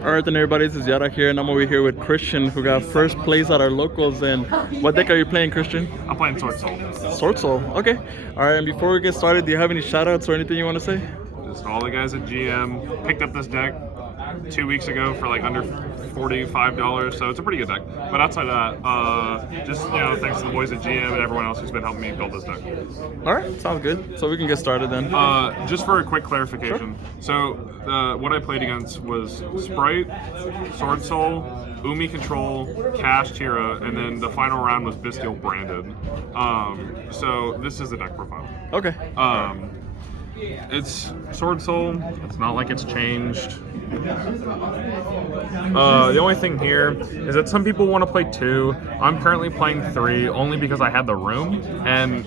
Alright then everybody, this is Yara here and I'm over here with Christian who got first place at our locals. And what deck are you playing, Christian? I'm playing SwordSoul. SwordSoul, okay. Alright, and before we get started, do you have any shoutouts or anything you want to say? Just all the guys at GM picked up this deck 2 weeks ago for like under $45, so it's a pretty good deck. But outside of that, just thanks to the boys at GM and everyone else who's been helping me build this deck. Alright, sounds good. So we can get started then. Just for a quick clarification, so what I played against was Sprite, SwordSoul, Umi Control, Cash Tira, and then the final round was Bestial Branded. So this is the deck profile. Okay. It's SwordSoul. It's not like it's changed. The only thing here is that some people want to play 2. I'm currently playing 3 only because I had the room, and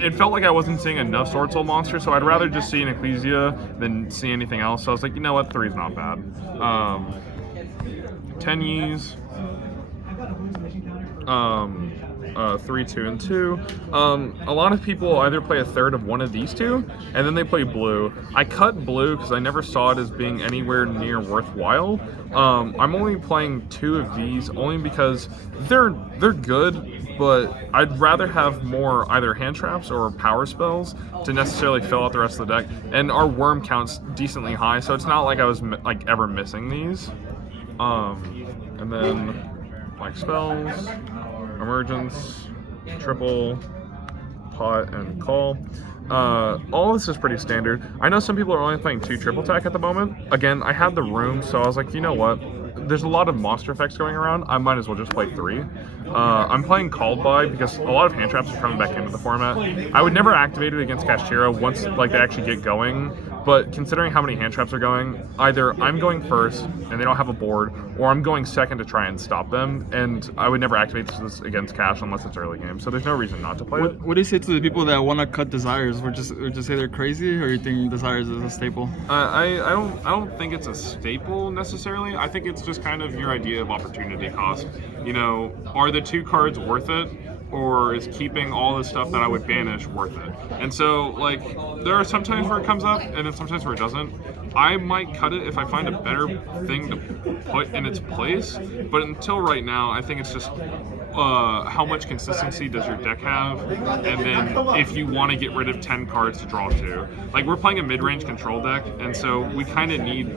it felt like I wasn't seeing enough SwordSoul monsters, so I'd rather just see an Ecclesia than see anything else. So I was like, you know what, 3's not bad. 10 Ys. 3, 2, and 2. A lot of people either play a third of one of these two, and then they play blue. I cut blue because I never saw it as being anywhere near worthwhile. I'm only playing 2 of these only because they're good, but I'd rather have more either hand traps or power spells to necessarily fill out the rest of the deck. And our worm count's decently high, so it's not like I was like ever missing these. And then like spells. Emergence, triple, pot, and call. All this is pretty standard. I know some people are only playing 2 triple attack at the moment. Again, I had the room, so I was like, you know what? There's a lot of monster effects going around. I might as well just play 3. I'm playing Called By because a lot of hand traps are coming back into the format. I would never activate it against Kashtira once like they actually get going. But considering how many hand traps are going, either I'm going first and they don't have a board, or I'm going second to try and stop them. And I would never activate this against Cash unless it's early game. So there's no reason not to play it. What do you say to the people that want to cut Desires? Would just say they're crazy, or you think Desires is a staple? I don't think it's a staple necessarily. I think it's just kind of your idea of opportunity cost. Are the 2 cards worth it? Or is keeping all the stuff that I would banish worth it? And so, like, there are some times where it comes up, and then sometimes where it doesn't. I might cut it if I find a better thing to put in its place, but until right now, I think it's just how much consistency does your deck have, and then if you want to get rid of 10 cards to draw 2. Like, we're playing a mid-range control deck, and so we kind of need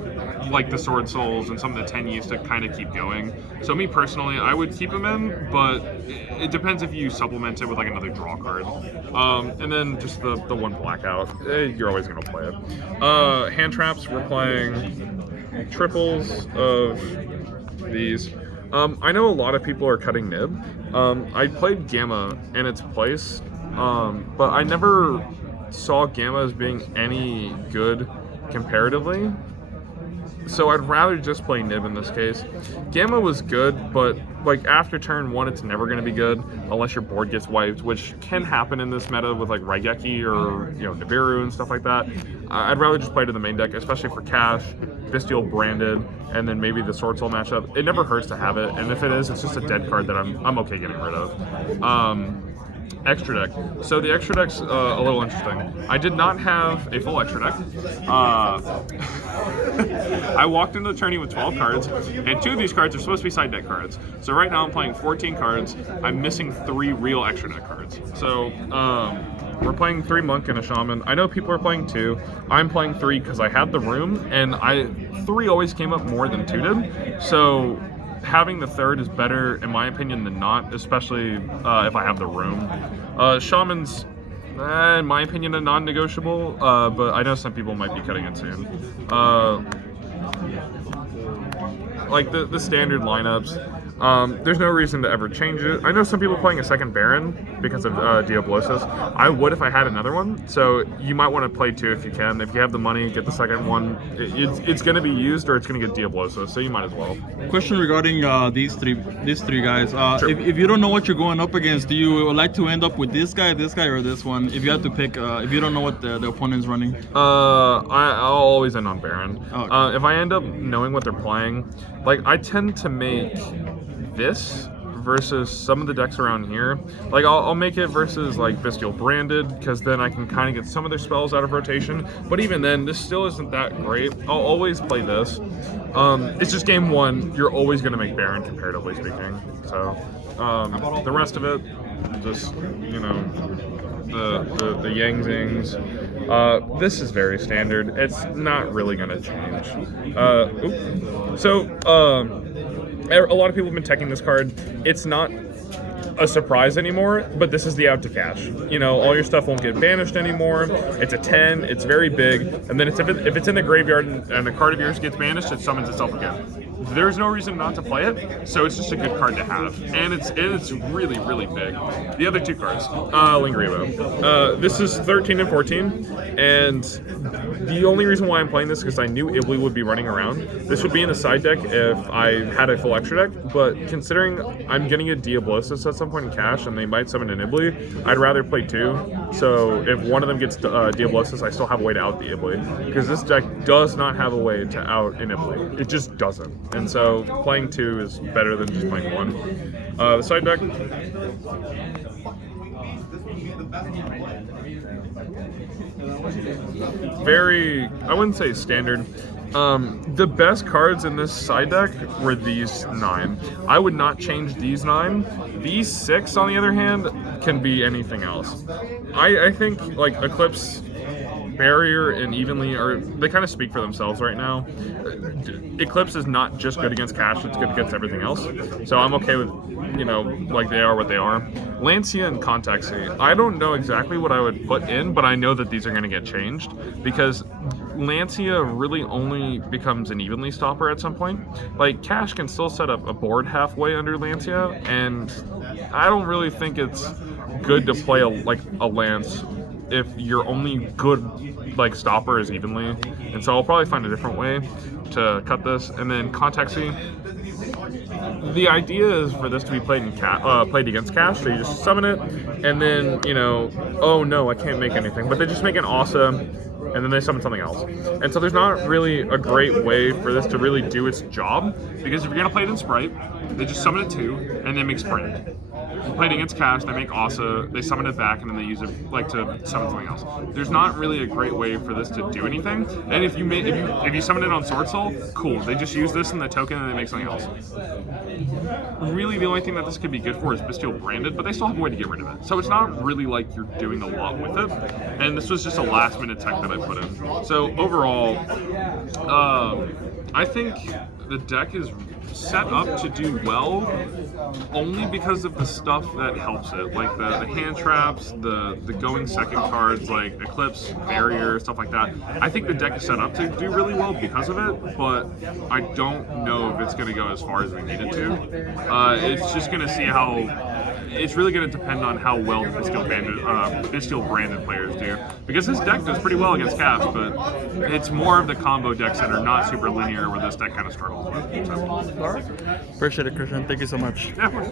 like the SwordSouls and some of the 10 Ys to kind of keep going. So me personally, I would keep them in, but it depends if you supplement it with like another draw card. And then just the 1 blackout, you're always going to play it. Hand traps, we're playing triples of these. I know a lot of people are cutting Nib. I played Gamma in its place, but I never saw Gamma as being any good comparatively. So I'd rather just play Nib in this case. Gamma was good, but like after turn 1, it's never going to be good unless your board gets wiped, which can happen in this meta with like Raigeki or Nibiru and stuff like that. I'd rather just play to the main deck, especially for Cash, Bestial Branded, and then maybe the SwordSoul matchup. It never hurts to have it, and if it is, it's just a dead card that I'm okay getting rid of. Extra deck. So the extra deck's a little interesting. I did not have a full extra deck. I walked into the tourney with 12 cards, and 2 of these cards are supposed to be side deck cards. So right now I'm playing 14 cards. I'm missing 3 real extra deck cards. So we're playing 3 Monk and a Shaman. I know people are playing 2. I'm playing 3 because I had the room, and 3 always came up more than 2 did. So having the 3rd is better, in my opinion, than not, especially if I have the room. Shaman's, in my opinion, a non-negotiable, but I know some people might be cutting it soon. Like the standard lineups. There's no reason to ever change it. I know some people are playing a second Baron because of Diablosis. I would if I had another one, so you might want to play 2 if you can. If you have the money, get the second one. It's going to be used or it's going to get Diablosis, so you might as well. Question regarding these three guys. Sure. If you don't know what you're going up against, do you like to end up with this guy, or this one? If you have to pick, if you don't know what the opponent's running. I'll always end on Baron. Oh, okay. If I end up knowing what they're playing, like I tend to make this versus some of the decks around here. Like I'll make it versus like Bestial Branded, because then I can kind of get some of their spells out of rotation. But even then, this still isn't that great. I'll always play this. It's just game one. You're always going to make Baron, comparatively speaking. So the rest of it, just the Yang Zings. This is very standard. It's not really going to change. So a lot of people have been teching this card. It's not a surprise anymore, but this is the out to cash. All your stuff won't get banished anymore. It's a 10, it's very big, and then if it's in the graveyard and a card of yours gets banished, it summons itself again. There's no reason not to play it, so it's just a good card to have, and it's really, really big. The other two cards, Lingrevo. This is 13 and 14, and the only reason why I'm playing this is because I knew Ibli would be running around. This would be in the side deck if I had a full extra deck, but considering I'm getting a Diablosis at some point in cash and they might summon an Ibli, I'd rather play two. So if one of them gets Diablosis, I still have a way to out the Ibli, because this deck does not have a way to out an Ibli. It just doesn't. And so playing two is better than just playing one. The side deck. Very, I wouldn't say standard. The best cards in this side deck were these 9. I would not change these 9. These 6, on the other hand, can be anything else. I think like Eclipse, Barrier, and Evenly they kind of speak for themselves right now. Eclipse is not just good against cash, it's good against everything else. So I'm okay with, like they are what they are. Lancia and Contact C. I don't know exactly what I would put in, but I know that these are going to get changed, because Lancia really only becomes an Evenly stopper at some point. Like, Cash can still set up a board halfway under Lancia, and I don't really think it's good to play a Lance if your only good stopper is Evenly. And so I'll probably find a different way to cut this. And then Contact C. The idea is for this to be played against cash, so you just summon it, and then, oh no, I can't make anything. But they just make an Asa, and then they summon something else. And so there's not really a great way for this to really do its job, because if you're going to play it in Sprite, they just summon it too, and they make Sprite. You play it against cash, they make Asa, they summon it back, and then they use it to summon something else. There's not really a great way for this to do anything. And if you summon it on SwordSoul, cool. They just use this in the token and they make something else. Really, the only thing that this could be good for is Bestial Branded, but they still have a way to get rid of it. So it's not really like you're doing a lot with it. And this was just a last-minute tech that I put in. So overall, I think the deck is set up to do well only because of the stuff that helps it, like the hand traps, the going second cards like Eclipse, Barrier, stuff like that. I think the deck is set up to do really well because of it, but I don't know if it's going to go as far as we need it to. It's just going to see how. It's really going to depend on how well the Bestial Branded players do, because this deck does pretty well against cash, but it's more of the combo decks that are not super linear where this deck kind of struggles with. So. Appreciate it, Christian. Thank you so much. Yeah, of course.